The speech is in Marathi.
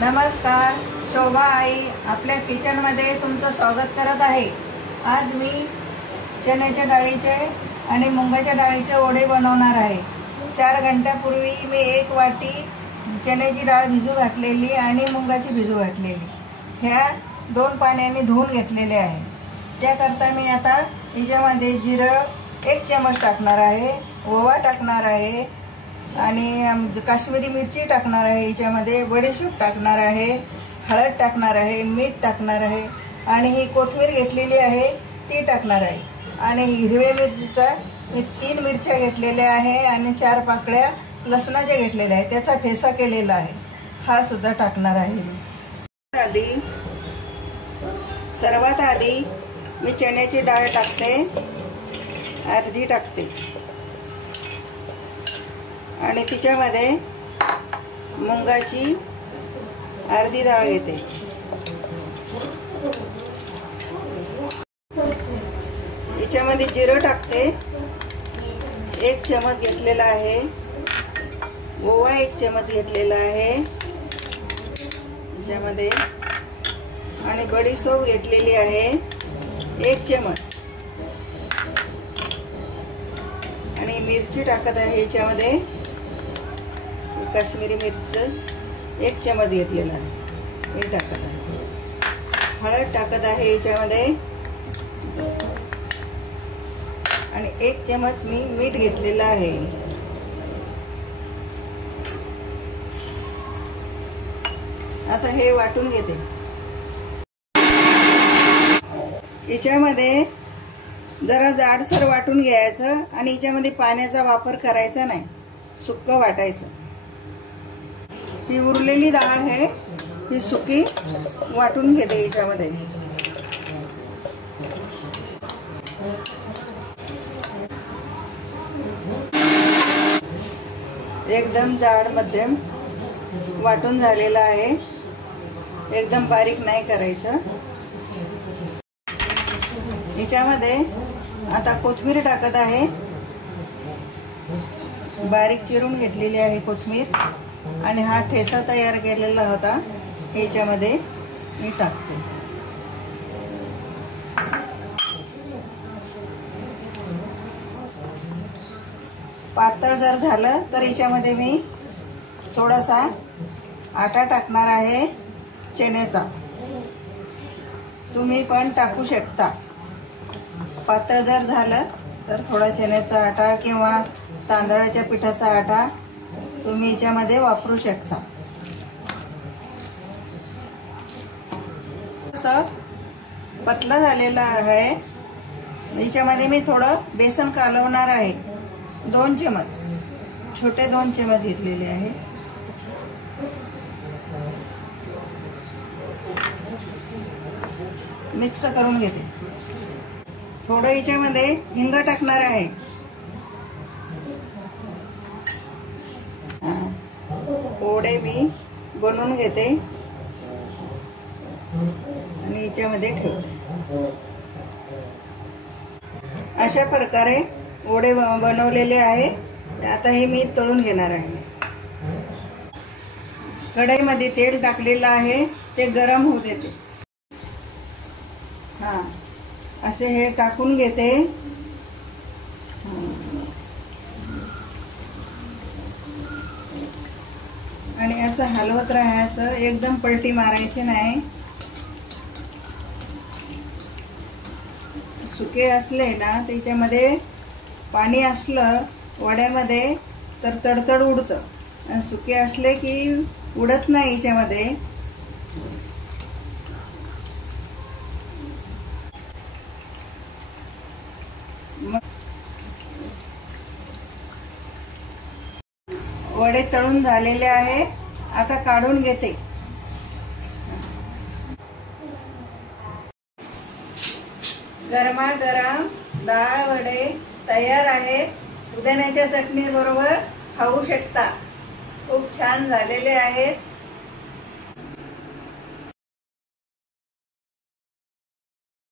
नमस्कार, शोभा आई आपल्या किचनमध्ये तुमचं स्वागत करत आहे। आज मी चण्याच्या डाळीचे आणि मुंगाच्या डाळीचे वडे बनवणार आहे। 4 घंट्यापूर्वी मी 1 वाटी चण्याची डाळ भिजू घातलेली आणि मुंगाची भिजू घातलेली, ह्या 2 पाण्याने धुवून घेतलेले आहे। त्याकरता मी आता याच्यामध्ये जिरं 1 चमच टाकणार आहे, ओवा टाकणार आहे आणि काश्मीरी मिरची टाकणार आहे, याच्यामध्ये बडीशेप टाकणार आहे, हळद टाकणार आहे, मीठ टाकणार आहे आणि ही कोथिंबीर घेतलेली आहे ती टाकणार आहे आणि हिरव्या मिरचीचा मी 3 मिरच्या घेतलेल्या आहे आणि 4 पाकळ्या लसणाच्या घेतलेल्या आहे, त्याचा ठेसा केलेला आहे, हा सुद्धा टाकणार आहे। सर्वात आधी मी चण्याची डाळ टाकते, अर्धी टाकते आणि तिच्यामध्ये मुंगाची अर्धी डाळ घेते। याच्यामध्ये जिरं टाकते, 1 चमच घेतलेला आहे, ओवा 1 चमच घेतलेला आहे याच्यामध्ये आणि बडीशेप घेतलेली आहे 1 चमच आणि मिरची टाकत आहे याच्यामध्ये, काश्मीरी मिरचं 1 चमच घेतलेला आहे मी टाकत आहे, हळद टाकत आहे याच्यामध्ये आणि 1 चमच मी मीठ घेतलेला आहे। आता हे वाटून घेते। याच्यामध्ये जरा जाडसर वाटून घ्यायचं आणि याच्यामध्ये पाण्याचा वापर करायचा नाही, सुक्कं वाटायचं। ही उरलेली डाळ आहे, ही सुकी वाटून घेते याच्यामध्ये। एकदम जाड मध्यम वाटून झालेला आहे, एकदम बारीक नाही करायचं। याच्यामध्ये आता कोथिंबीर टाकत आहे, बारीक चिरून घेतलेली आहे कोथिंबीर आणि हा ठेसा तयार केलेला होता याच्यामध्ये मी टाकते। पातळ जर झालं तर याच्यामध्ये मी थोडासा आटा टाकणार आहे चण्याचा, तुम्ही पण टाकू शकता। पातळ जर झालं तर थोडा चण्याचा आटा किंवा तांदळाच्या पिठाचा आटा तुम्ही याच्यामध्ये वापरू शकता। असं पतला झालेला आहे, याच्यामध्ये मी थोडं बेसन कालवणार आहे, 2 चमच, छोटे 2 चमच घेतलेले आहे। मिक्स करून घेते। थोडं याच्यामध्ये हिंग टाकणार आहे, वडे मी बनवून घेते आणि याच्यामध्ये ठेवते। अशा प्रकारे वडे बनवलेले आहे। आता हे मी तळून घेणार आहे। कढईमध्ये तेल टाकलेलं आहे, ते गरम होऊ देते। असे हे टाकून घेते आणि असं हलवत राहायचं, एकदम पलटी मारायची नाही। सुके असले ना त्याच्यामध्ये पाणी असलं वड्यामध्ये तर तडतड उडतं आणि सुके असले की उडत नाही याच्यामध्ये। वडे तळून झालेले आहे, आता काढून घेते। गरमागरम डाळ वडे तयार आहेत, पुदिन्याच्या चटणी बरोबर खाऊ शकता। खूप छान झालेले आहेत।